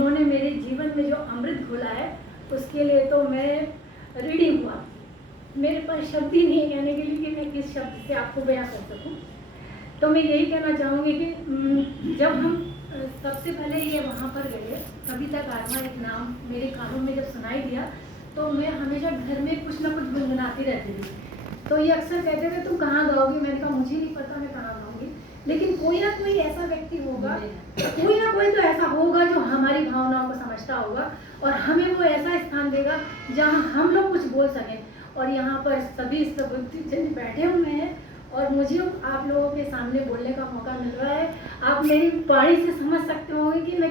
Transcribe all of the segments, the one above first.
उन्होंने मेरे जीवन में जो अमृत घोला है उसके लिए तो मैं ऋणी हुआ। मेरे पास शब्द ही नहीं है कहने के लिए कि मैं किस शब्द से आपको बयां कर सकूं। तो मैं यही कहना चाहूँगी कि जब हम सबसे पहले ये वहाँ पर गए, कविता कारवा एक नाम मेरे कानों में जब सुनाई दिया तो मैं हमेशा घर में कुछ ना कुछ गुनगुनाती रहती थी। तो ये अक्सर कहते थे तुम कहाँ गाओगी, मैंने कहा मुझे नहीं पता मैं कहाँ गाऊंगी, लेकिन कोई ना कोई ऐसा व्यक्ति होगा, कोई ना कोई तो ऐसा होगा जो हमारी भावनाओं को समझता होगा और हमें वो ऐसा स्थान देगा जहाँ हम लोग कुछ बोल सकें। और यहाँ पर सभी जन बैठे हुए हैं और मुझे आप लोगों के सामने बोलने का मौका मिल रहा है। आप मेरी वाणी से समझ सकते होंगे कि मैं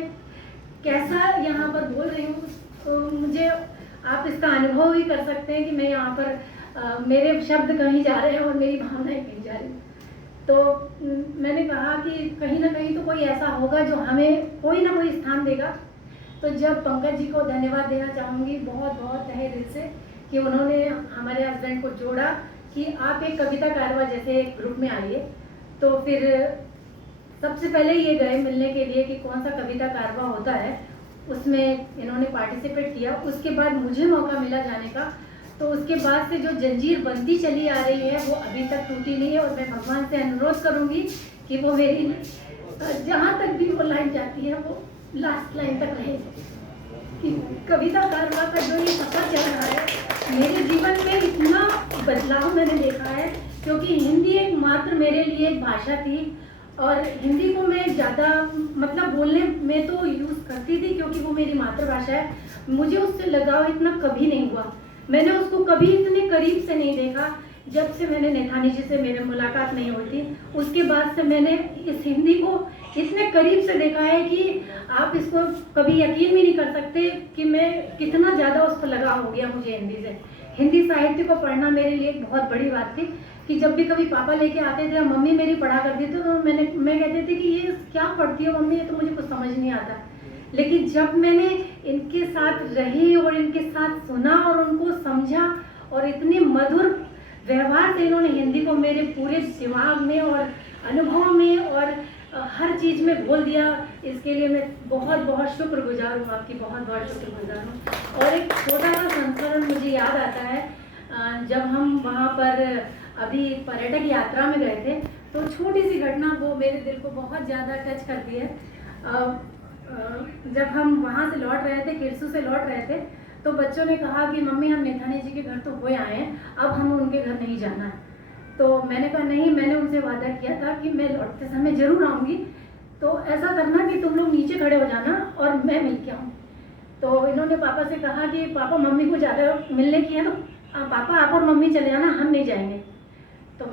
कैसा यहाँ पर बोल रही हूँ, तो मुझे आप इसका अनुभव ही कर सकते हैं कि मैं यहाँ पर मेरे शब्द कहीं जा रहे हैं और मेरी भावनाएं कहीं जा रही हैं। तो मैंने कहा कि कहीं ना कहीं तो कोई ऐसा होगा जो हमें कोई ना कोई स्थान देगा। तो जब पंकज जी को धन्यवाद देना चाहूँगी बहुत बहुत तहे दिल से कि उन्होंने हमारे हस्बैंड को जोड़ा कि आप एक कविता कारवा जैसे ग्रुप में आइए। तो फिर सबसे पहले ये गए मिलने के लिए कि कौन सा कविता कारवा होता है, उसमें इन्होंने पार्टिसिपेट किया। उसके बाद मुझे मौका मिला जाने का, तो उसके बाद से जो जंजीर बनती चली आ रही है वो अभी तक टूटी नहीं है। और मैं भगवान से अनुरोध करूँगी कि वो मेरी जहाँ तक भी वो लाइन जाती है वो लास्ट लाइन तक रहे। कि कविता कारवा का जो ये सफर चल रहा है मेरे जीवन में इतना बदलाव मैंने देखा है, क्योंकि हिंदी एक मात्र मेरे लिए एक भाषा थी और हिंदी को मैं ज़्यादा मतलब बोलने में तो यूज़ करती थी क्योंकि वो मेरी मातृभाषा है। मुझे उससे लगाव इतना कभी नहीं हुआ, मैंने उसको कभी इतने करीब से नहीं देखा। जब से मैंने नेथानी जी से मेरी मुलाकात नहीं होती उसके बाद से मैंने इस हिंदी को इतने करीब से देखा है कि आप इसको कभी यकीन भी नहीं कर सकते कि मैं कितना ज़्यादा उसको लगाव हो गया मुझे हिंदी से। हिंदी साहित्य को पढ़ना मेरे लिए एक बहुत बड़ी बात थी कि जब भी कभी पापा लेके आते थे, मम्मी मेरी पढ़ा करती थी, तो मैं कहती थी कि ये क्या पढ़ती हो मम्मी, ये तो मुझे कुछ समझ नहीं आता। लेकिन जब मैंने इनके साथ रही और इनके साथ सुना और उनको समझा और इतने मधुर व्यवहार से इन्होंने हिंदी को मेरे पूरे दिमाग में और अनुभव में और हर चीज़ में बोल दिया, इसके लिए मैं बहुत बहुत शुक्रगुजार हूँ, आपकी बहुत बहुत शुक्रगुजार हूँ। और एक छोटा सा संस्मरण मुझे याद आता है, जब हम वहाँ पर अभी पर्यटक यात्रा में गए थे तो छोटी सी घटना वो मेरे दिल को बहुत ज़्यादा टच करती है। जब हम वहाँ से लौट रहे थे, किरसू से लौट रहे थे, तो बच्चों ने कहा कि मम्मी हम नेथानी जी के घर तो हो आए हैं, अब हमें उनके घर नहीं जाना है। तो मैंने कहा नहीं, मैंने उनसे वादा किया था कि मैं लौटते समय ज़रूर आऊँगी, तो ऐसा करना कि तुम लोग नीचे खड़े हो जाना और मैं मिल के आऊँ। तो इन्होंने पापा से कहा कि पापा मम्मी को ज़्यादा मिलने की है तो पापा आप और मम्मी चले जाना, हम नहीं जाएंगे। तो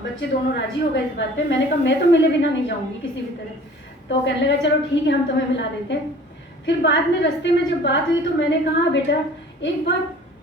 बच्चे दोनों राजी हो गए इस बात पे। मैंने कहा मैं तो मिले बिना नहीं जाऊँगी किसी भी तरह। तो कहने लगा चलो ठीक है हम तुम्हें मिला देते हैं। फिर बाद में रास्ते में जब बात हुई तो मैंने कहा बेटा एक बार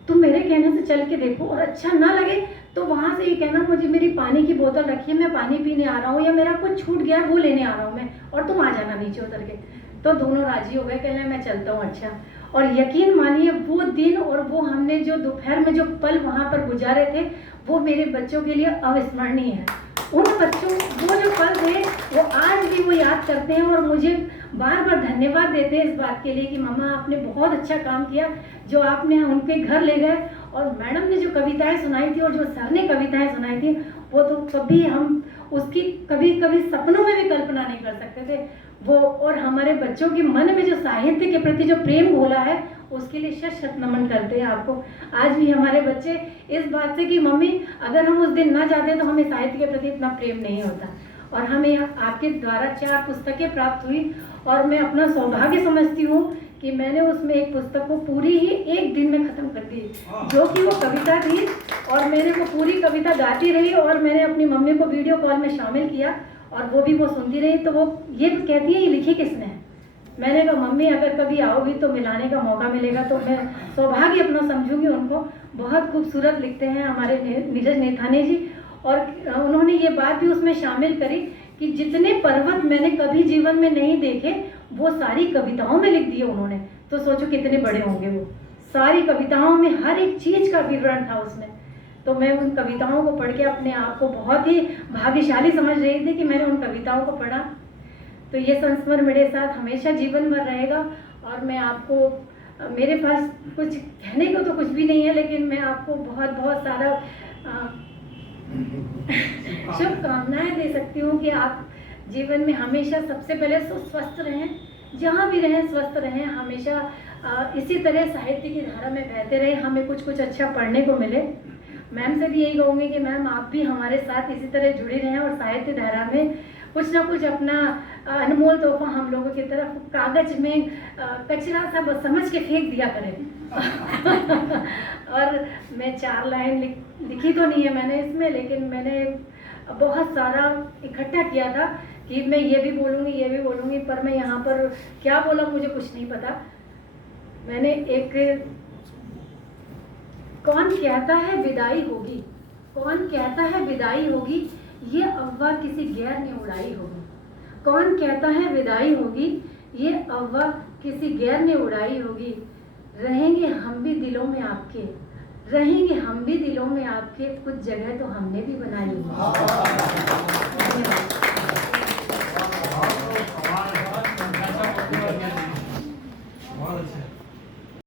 तुम मेरे कहने से चल के देखो और अच्छा ना लगे तो वहाँ से ये कहना मुझे मेरी पानी की बोतल रखी है, मैं पानी पीने आ रहा हूँ, या मेरा कुछ छूट गया वो लेने आ रहा हूँ मैं, और तुम आ जाना नीचे उतर के। तो दोनों राजी हो गए, कहने मैं चलता हूँ। अच्छा, और यकीन मानिए वो दिन और वो हमने जो दोपहर में जो पल वहाँ पर गुजारे थे वो मेरे बच्चों के लिए अविस्मरणीय है। उन बच्चों वो जो पल थे वो आज भी वो याद करते हैं और मुझे बार बार धन्यवाद देते हैं इस बात के लिए कि मम्मा आपने बहुत अच्छा काम किया जो आपने उनके घर ले गए। और मैडम ने जो कविताएं सुनाई थी और जो सर ने कविताएं सुनाई थी वो तो कभी हम उसकी कभी कभी सपनों में भी कल्पना नहीं कर सकते थे वो। और हमारे बच्चों के मन में जो साहित्य के प्रति जो प्रेम घोला है उसके लिए शत शत नमन करते हैं आपको। आज भी हमारे बच्चे इस बात से कि मम्मी अगर हम उस दिन ना जाते तो हमें साहित्य के प्रति इतना प्रेम नहीं होता। और हमें आपके द्वारा 4 पुस्तकें प्राप्त हुई और मैं अपना सौभाग्य समझती हूँ कि मैंने उसमें एक पुस्तक को पूरी ही एक दिन में ख़त्म कर दी, जो कि वो कविता थी। और मैंने वो पूरी कविता गाती रही और मैंने अपनी मम्मी को वीडियो कॉल में शामिल किया और वो भी वो सुनती रही। तो वो ये कहती है ये लिखी किसने है। मैंने कहा मम्मी अगर कभी आओगी तो मिलाने का मौका मिलेगा तो मैं सौभाग्य अपना समझूंगी उनको। बहुत खूबसूरत लिखते हैं हमारे नीरज नेथानी जी। और उन्होंने ये बात भी उसमें शामिल करी कि जितने पर्वत मैंने कभी जीवन में नहीं देखे वो सारी कविताओं में लिख दिए उन्होंने। तो सोचो कितने बड़े होंगे वो। सारी कविताओं में हर एक चीज़ का विवरण था उसमें। तो मैं उन कविताओं को पढ़ के अपने आप को बहुत ही भाग्यशाली समझ रही थी कि मैंने उन कविताओं को पढ़ा। तो ये संस्मरण मेरे साथ हमेशा जीवन भर रहेगा और मैं आपको मेरे पास कुछ कहने को तो कुछ भी नहीं है, लेकिन मैं आपको बहुत बहुत सारा शुभकामनाएं दे सकती हूँ कि आप जीवन में हमेशा सबसे पहले स्वस्थ रहें, जहाँ भी रहें स्वस्थ रहें, हमेशा इसी तरह साहित्य की धारा में बहते रहें, हमें कुछ कुछ अच्छा पढ़ने को मिले। मैम से भी यही कहूँगी कि मैम आप भी हमारे साथ इसी तरह जुड़ी रहें और साहित्य धारा में कुछ ना कुछ अपना अनमोल तोहफा हम लोगों की तरफ कागज में कचरा सा समझ के फेंक दिया करें। और मैं 4 लाइन लिखी तो नहीं है मैंने इसमें, लेकिन मैंने बहुत सारा इकट्ठा किया था कि मैं ये भी बोलूँगी, पर मैं यहाँ पर क्या बोला मुझे कुछ नहीं पता। मैंने एक कौन कहता है विदाई होगी, कौन कहता है विदाई होगी, ये अफवाह किसी गैर ने उड़ाई होगी। कौन कहता है विदाई होगी, ये अफवाह किसी गैर ने उड़ाई होगी। रहेंगे हम भी दिलों में आपके, रहेंगे हम भी दिलों में आपके, कुछ जगह तो हमने भी बनाई होगी।